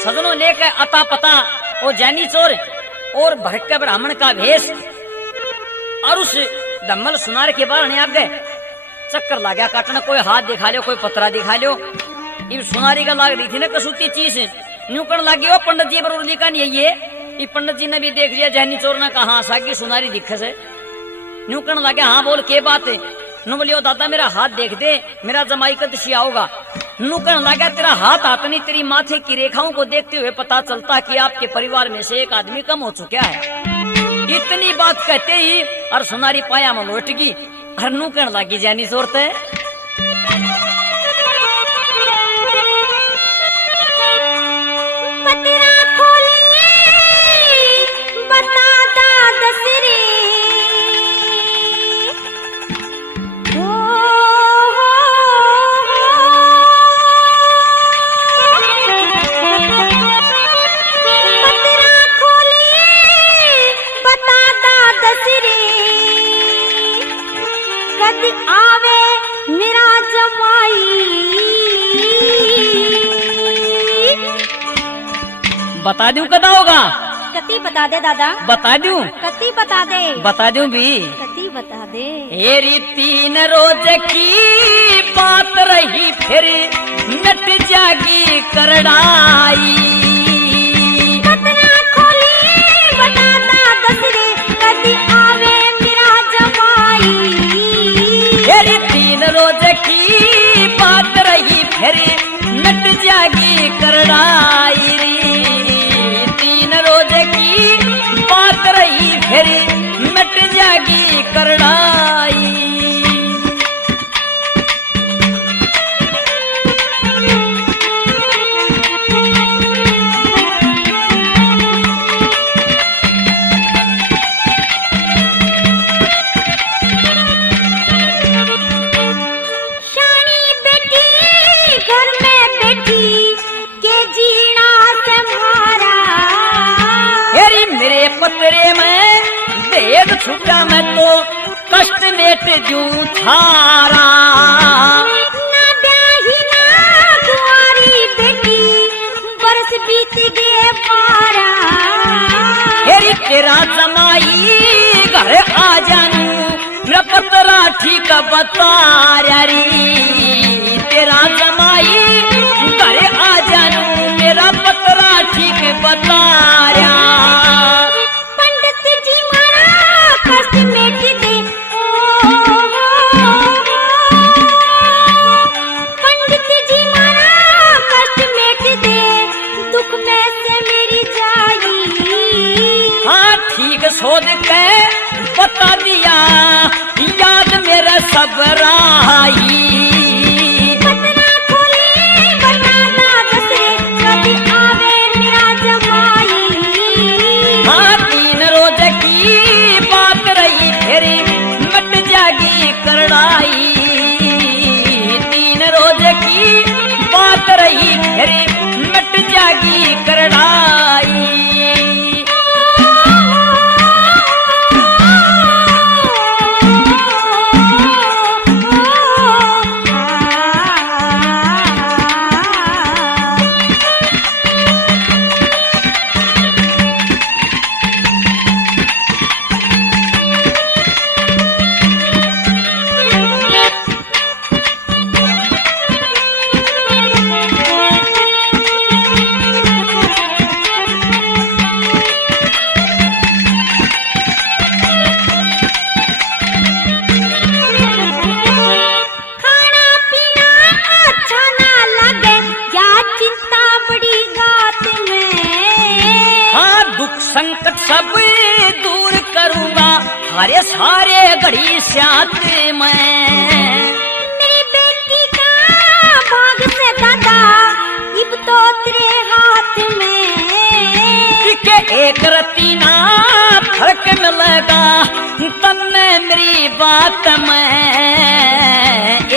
सजनों लेकर अता पता वो जैनी चोर और भटके ब्राह्मण का भेष और उस दम्मल सुनार के बाहर आ गए। चक्कर ला गया काटना, कोई हाथ दिखा लो कोई पतरा दिखा लो। इन सुनारी का लाग रही थी ना कसूती चीज न्यू कर लागी। वो पंडित जी पर लिखा नहीं ये पंडित जी ने भी देख लिया जैनी चोर ने कहा सागी सुनारी दिखे से न्यू कर लागे। हाँ बोल के बात है नु बोलियो दादा मेरा हाथ देख दे मेरा जमाई का दशिया होगा। नु कहने लगा तेरा हाथ हाथ नहीं तेरी माथे की रेखाओं को देखते हुए पता चलता कि आपके परिवार में से एक आदमी कम हो चुका है। इतनी बात कहते ही और सुनारी पाया में लौट गई और नु कहने लगी जैनी जोरत है बता दूं कदा होगा कति बता दे दादा बता दूं कति बता दे भी कति बता दे। एरी 3 रोज की बात रही फिर नट जागी करड़ाई। बताता दसरे कति आवे मेरा जमाई। एरी 3 रोज की बात रही फिर नट जागी करड़ाई। फिर नट जागी करड़ाई। शानी बेटी घर में बैठी के जीना से मारा। मेरे पतरे में भेद छुटा मैं तो कष्ट लेट जूं थारा। ना ब्याही ना कुंवारी बेटी बरस बीत गए पारा। हेरी तेरा जमाई घर आ जानू मेरा पतरा ठीक बता री। तेरा जमाई घर आ जानू मेरा पतरा ठीक बता रहा। सोच के बता दिया याद मेरा सब राई। बतना खोली बताना दसरे कभी आवे मेरा जमाई। हाँ 3 रोज की बात रही फिर मट जागी करड़ाई। 3 रोज की बात रही फिर मट जागी करड़ाई। संकट सब दूर करूंगा हरे सारे घड़ी साथ में। मेरी बेटी का भाग से दादा इब तो तेरे हाथ में। के एक रतीना फर्क मिलेगा तन्ने मेरी बात में।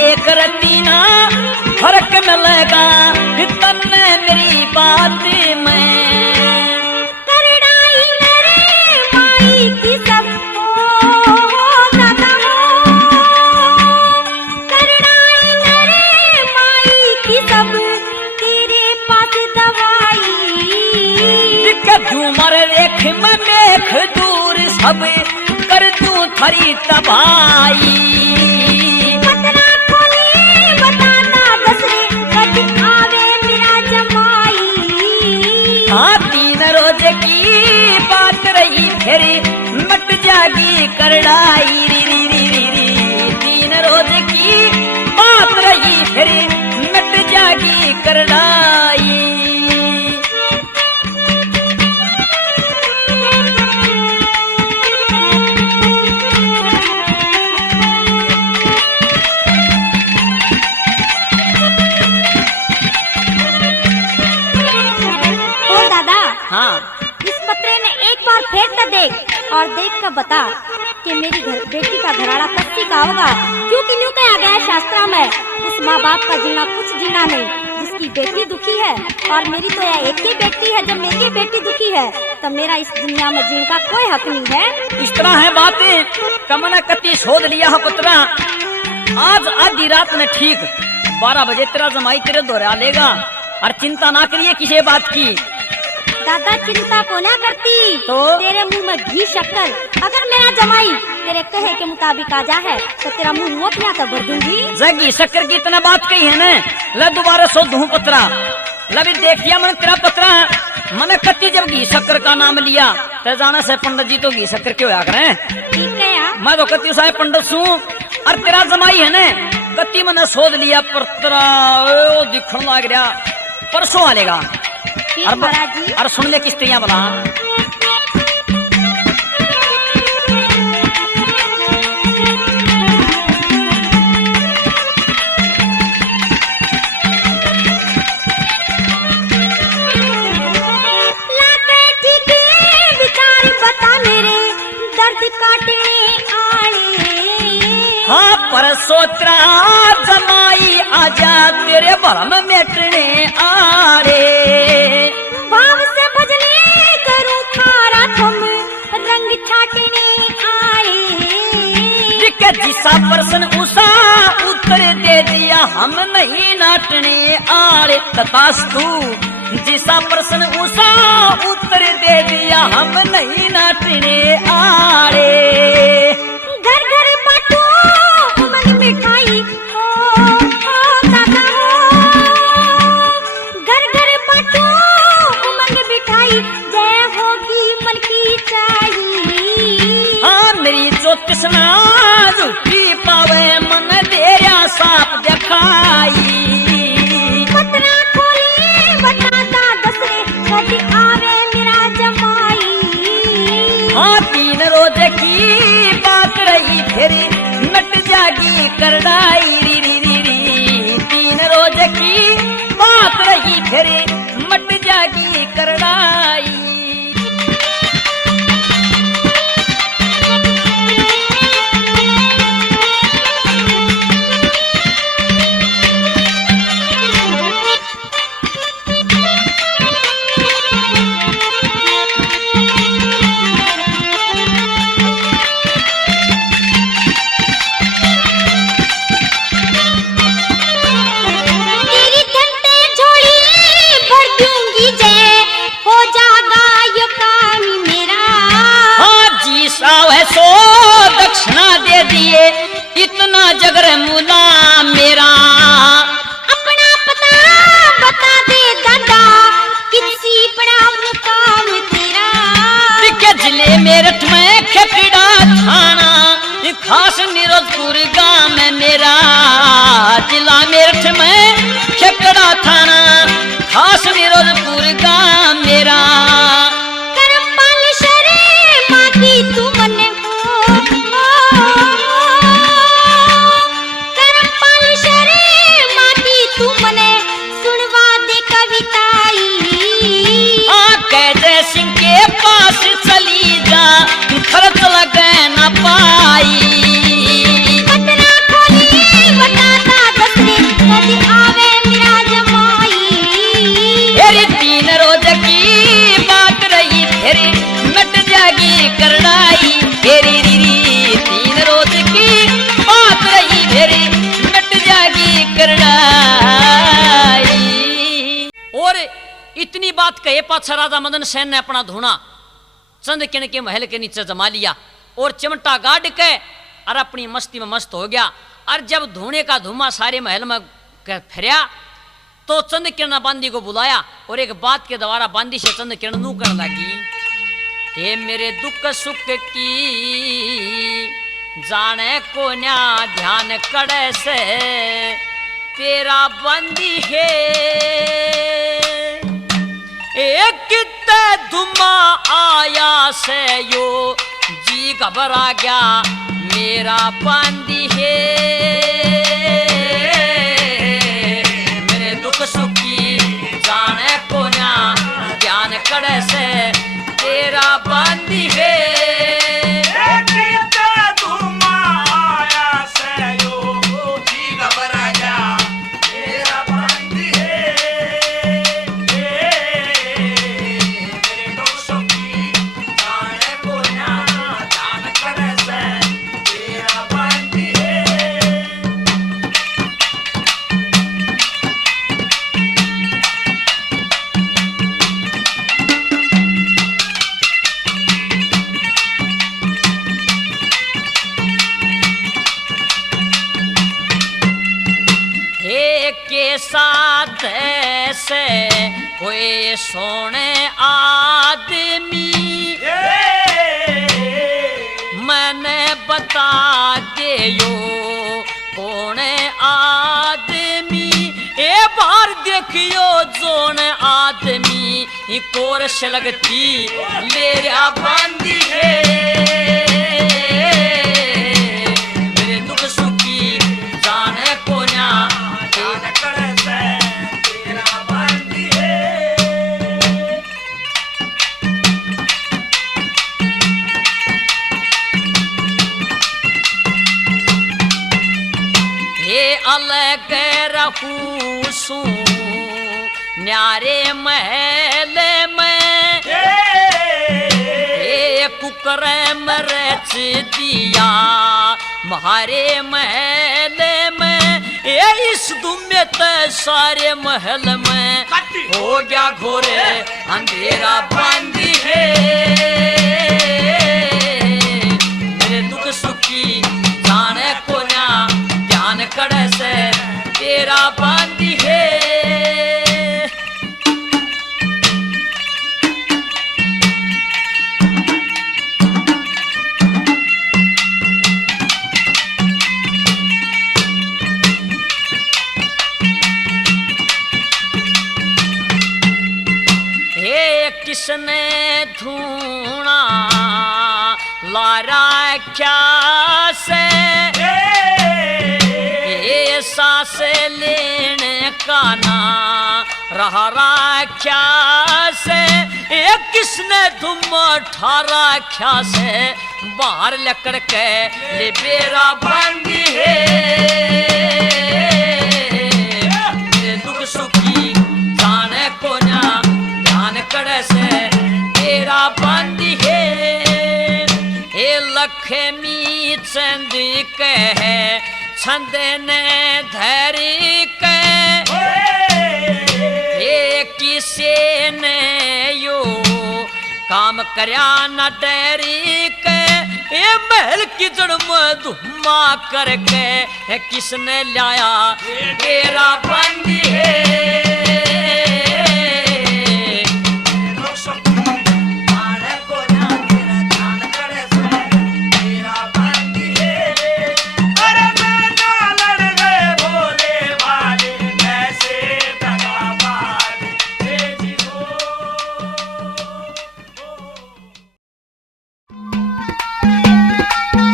एक रतीना फर्क मिलेगा तन्ने मेरी बात में। तेरे पास दवाई झूमर रेख में मेख दूर सब कर दूं थरी तबाई। पतरा खोली बताता दसरे कभी आवे मेरा जमाई। हाँ 3 रोज की बात रही फिर मट जागी करड़ाई। 3 रोज की बात रही फिर मट जागी करड़ाई। हाँ। इस पत्रे ने एक बार फिर तो देख और देख कर बता कि मेरी बेटी का घराड़ा कस्सी का होगा, क्योंकि न्यू कहा गया शास्त्रा में उस माँ बाप का जीना कुछ जीना नहीं जिसकी बेटी दुखी है। और मेरी तो यह एक ही बेटी है, जब मेरी बेटी दुखी है तो मेरा इस दुनिया में जीने का कोई हक नहीं है। इस तरह है बातें कमना कति शोध लिया है पुत्रा। आज आधी रात में ठीक 12 बजे तेरा जमाई तेरे दोहरा लेगा और चिंता ना करिए किसी बात की। दादा चिंता को ना करती तो तेरे मुंह में घी शक्कर अगर मेरा जमाई तेरे कहे के मुताबिक आ जा है तो तेरा मुंह मोतियां तो भर दूंगी। जगी शक्कर की इतना बात कही है न, ल दोबारा सो दूं पत्रा। लभी देख लिया मैंने तेरा पत्रा। मैंने कत्ती जब घी शक्कर का नाम लिया तो जाना से पंडित जी तो घी शक्कर क्यों आ करे। ठीक है यार, मैं तो कत्ती साहब पंडित सू और तेरा जमाई है न कत्ती मैंने सोच लिया पत्रा दिखने लग रहा परसों आलेगा। और सुन ले किस्तियां बना। विचार बता मेरे दर्द काटने आए। हाँ परसों तेरा जमाई आजा तेरे भरम मेटने आरे। भाव से भजने करूं थारा तुम रंग छाटने आए। जिसा प्रश्न उसा उत्तर दे दिया हम नहीं नाटने आरे। तथास्तु जिसा प्रश्न उसा उत्तर दे दिया हम नहीं नाटने आरे। घर घर बांटो उमंग मिठाई दादा घर घर बांटो उमंग मिठाई जय होगी मन की चाहिए। हाँ मेरी ज्योतिषना झूठी पावे मन तेरा साफ दिखाई। पतरा खोली बताता दसरे कभी आवे मेरा जमाई। हाँ 3 रोज की बात रही फिर मट जागी करड़ाई। 3 रोज की बात रही फिर मट जागी करड़ाई। सो दक्षिणा दे दिए इतना जगर मुला मेरा। अपना पता बता दे दादा किसी बड़ा मुकाम तेरा। के जिले मेरठ में खेकड़ा थाना खास निरोधपुर गांव में मेरा। जिला मेरठ में खेकड़ा थाना खास निरोधपुर गांव इतनी बात कहे पाछा राजा मदन सेन ने अपना धूना चंद किण के महल के नीचे जमा लिया और चिमटा गाड़ के और अपनी मस्ती में मस्त हो गया। और जब धूने का धुआं सारे महल में फिरया तो चंद किरण बांदी को बुलाया और एक बात के द्वारा बांदी से चंद किरण नू करने लगी, हे मेरे दुख सुख की जाने को न्या ध्यान कड़े से तेरा बंदी है, एक कितने धुमा आया से यो जी घबरा गया मेरा बंदी है, मेरे दुख सुखी जाने को न्या ध्यान करे से तेरा बंदी है, साथ ऐसे कोई सोने आदमी मैंने बता दे यो कौन आदमी, ए बार देखियो जोन आदमी कोरस लगती मेरा बंदी है, मेरे दुख सुखी जाने को ना अलग रहूं सू न्यारे महल में, कुकर मरच दिया मारे महल में, इस दुमे सारे महल में हो गया घोरे अंधेरा बंदी है, मेरे दुख सुखी जाने को ना ध्यान कड़े से तेरा बंदी है, हे किसने धूना लारा क्या से सांस लेने का ना रहा राख्या से, एक किसने तुम ठारा ख्या से बाहर लकड़ के ले बेरा बंदी है, मेरे दुख सुखी जाने को ना ध्यान करे से तेरा बंदी है, ए लक्ष्मी चंद के है छंद ने धरी के किसे ने यो काम करया न डरी के, ए महल की जड़ में धुमा करके किसने लाया तेरा बंदी है,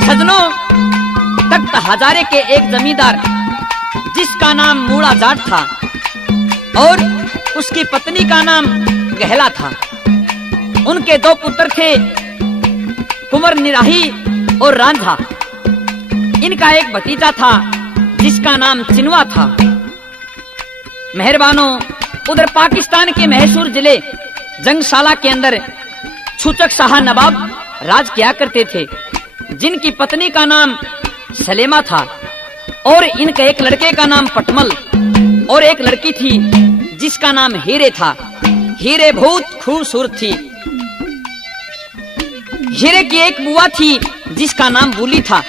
सजनों तख्त हजारे के एक जमींदार जिसका नाम मूड़ा जाट था और उसकी पत्नी का नाम गहला था, उनके दो पुत्र थे कुंवर निराही और रांझा, इनका एक भतीजा था जिसका नाम चिनवा था। मेहरबानों, उधर पाकिस्तान के मैसूर जिले जंगशाला के अंदर छूचक शाह नवाब राज किया करते थे, जिनकी पत्नी का नाम सलेमा था और इनके एक लड़के का नाम पटमल और एक लड़की थी जिसका नाम हीरे था। हीरे बहुत खूबसूरत थी। हीरे की एक बुआ थी जिसका नाम बूली था।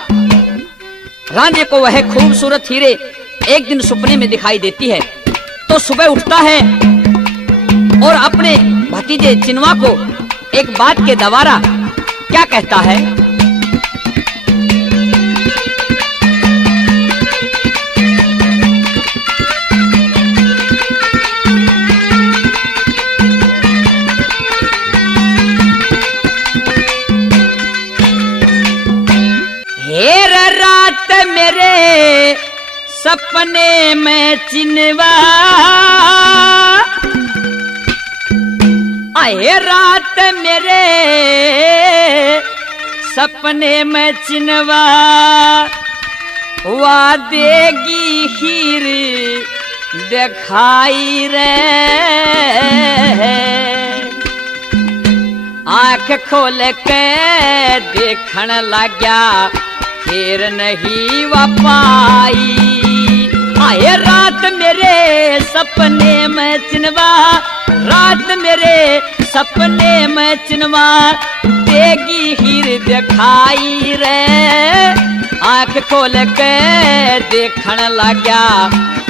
रांझे को वह खूबसूरत हीरे एक दिन सपने में दिखाई देती है, तो सुबह उठता है और अपने भतीजे चिनवा को एक बात के दवारा क्या कहता है। हेर रात मेरे सपने में चिनवा, आए रात मेरे सपने में चिनवा, वा देगी हीर दिखाई रे। आंख खोल के देखण लाग्या फिर नहीं वा पाई। आए रात मेरे सपने में चिनवा, रात मेरे सपने में चिनवा, देगी हीर दिखाई रे। आंख खोल के देखण लाग्या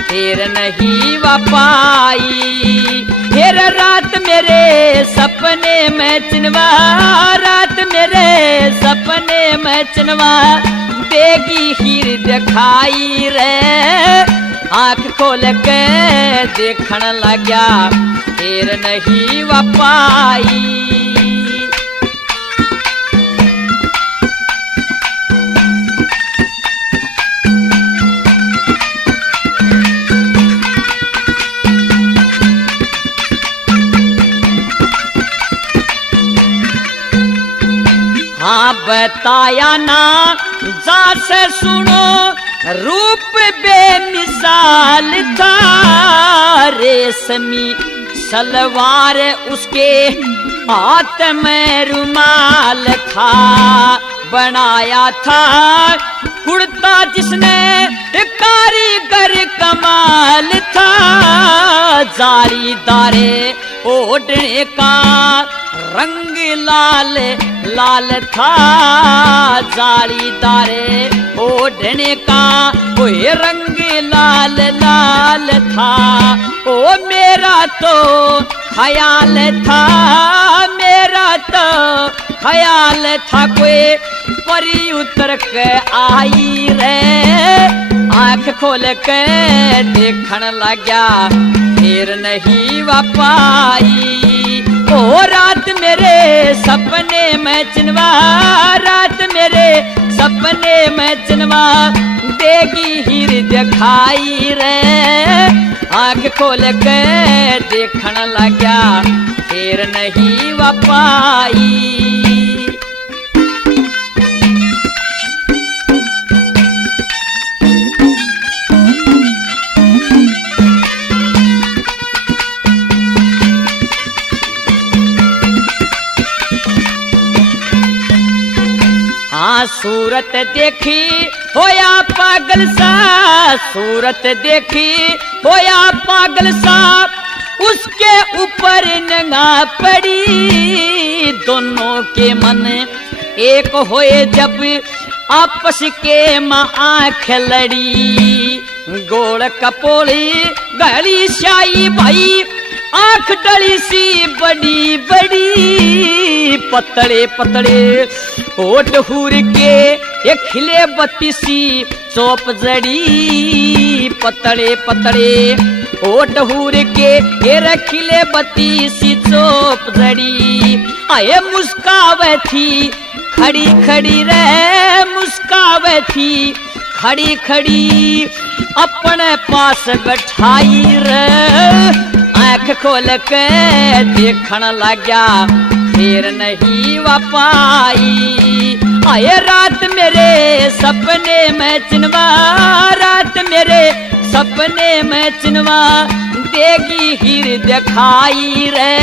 फिर नहीं वा पाई। फिर रात मेरे सपने में चिनवा, रात मेरे सपने में चिनवा, देगी हीर दिखाई रे। आंख खोल के देखण लाग्या फिर नहीं वा पाई। हाँ बताया ना जा से सुनो, रूप बेमिसाल था। रेशमी सलवार उसके हाथ में रुमाल था। बनाया था कुर्ता जिसने कारीगर कमाल था। जालीदारे ओढ़ने का रंग लाल लाल था। जालीदारे ओढ़ने का कोई रंग लाल लाल था। ओ मेरा तो ख्याल था, मेरा तो ख्याल था कोई परी उतर के आई रे। आंख खोल के देखण लाग्या फिर नहीं वा पाई। ओ रात मेरे सपने में चिनवा, रात मेरे सपने में चिनवा, देगी हीर दिखाई रे। आंख खोल के देखण लाग्या फिर नहीं वा पाई। हाँ सूरत देखी होया पागल सा, सूरत देखी होया पागल सा, उसके ऊपर नंगा पड़ी। दोनों के मन एक होए जब आपस के माँ आँख लड़ी। गोड़ कपोली गली शाही भाई, आँख डली सी बड़ी बड़ी। पतले पतले होठ हूर के ये खिले बत्ती सी चौप जड़ी। पतले पतले होठ हूर के ये रखिले बत्ती सी चौप जड़ी। आए मुस्कावे थी खड़ी खड़ी रे, मुस्कावे थी खड़ी खड़ी, अपने पास बैठाई रे। आँख खोल के देखण लाग्या फिर नहीं वा पाई। आए रात मेरे सपने में चिनवा, रात मेरे सपने में चिनवा, देगी हीर दिखाई रे।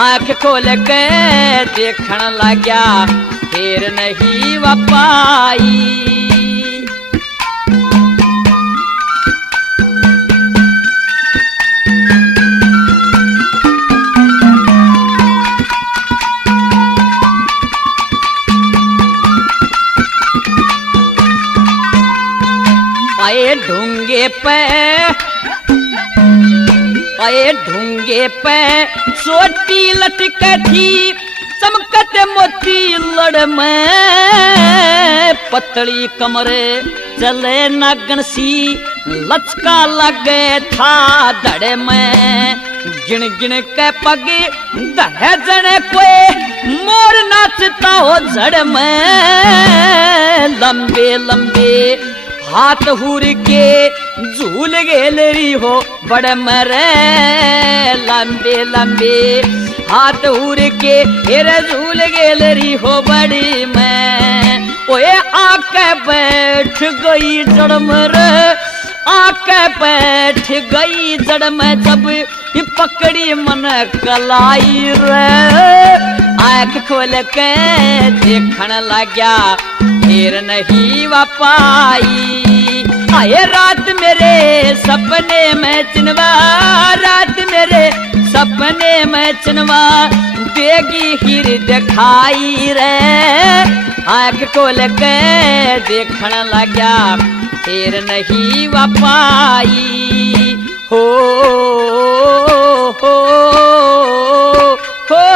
आँख खोल के देखण लाग्या फिर नहीं वा पाई। आए ढूंगे पे सोटी लटके थी चमकत मोती लड़ में पतली कमरे चले नागन सी लचका लगे था धड़े में गिन गिन के पग दहे जने कोई मोर नाचता हो जड़ में लंबे लंबे हाथ हुर के झूल गेलरी हो बड़ मरे लंबे लंबे हाथ हुर के हेरे झूल गेलरी हो बड़ी मैं ओए आके बैठ गई जड़ मरे आके बैठ गई जड़ में जब पकड़ी मन कलाई रे आँख खोल के देखन लग्या फिर नहीं वापाई आए रात मेरे सपने में चिनवा रात मेरे सपने में चिनवा देगी हीर दिखाई रे आँख खोल के देखन लग्या फिर नहीं वापाई हो हो हो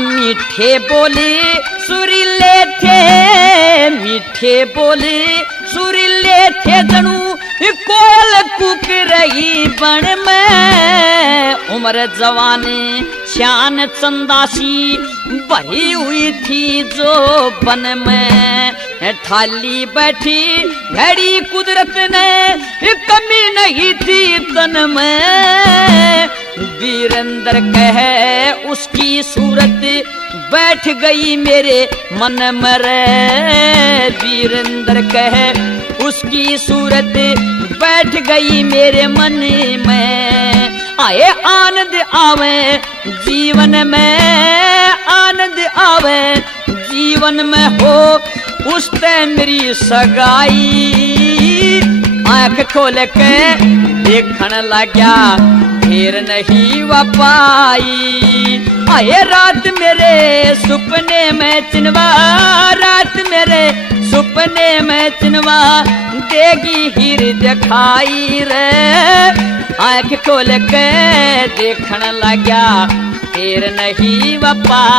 मीठे बोले सुरीले थे मीठे बोले सुरीले थे जनू कोयल कुक रही बन में उम्र जवानी शान चंदासी बही हुई थी जो बन में थाली बैठी घड़ी कुदरत ने कमी नहीं थी तन में वीरेंद्र कहे उसकी सूरत बैठ गई मेरे मन में रे वीरेंद्र कहे उसकी सूरत बैठ गई मेरे मन में आए आनंद आवे जीवन में आनंद आवे जीवन में हो उसते मेरी सगाई आँख खोल के देखन लग्या फिर नहीं वापाई आए रात मेरे सपने में चिनवा रात मेरे सपने में चिनवा देगी हीर दिखाई रे आँख खोल के देखन लग्या फिर नहीं वापाई।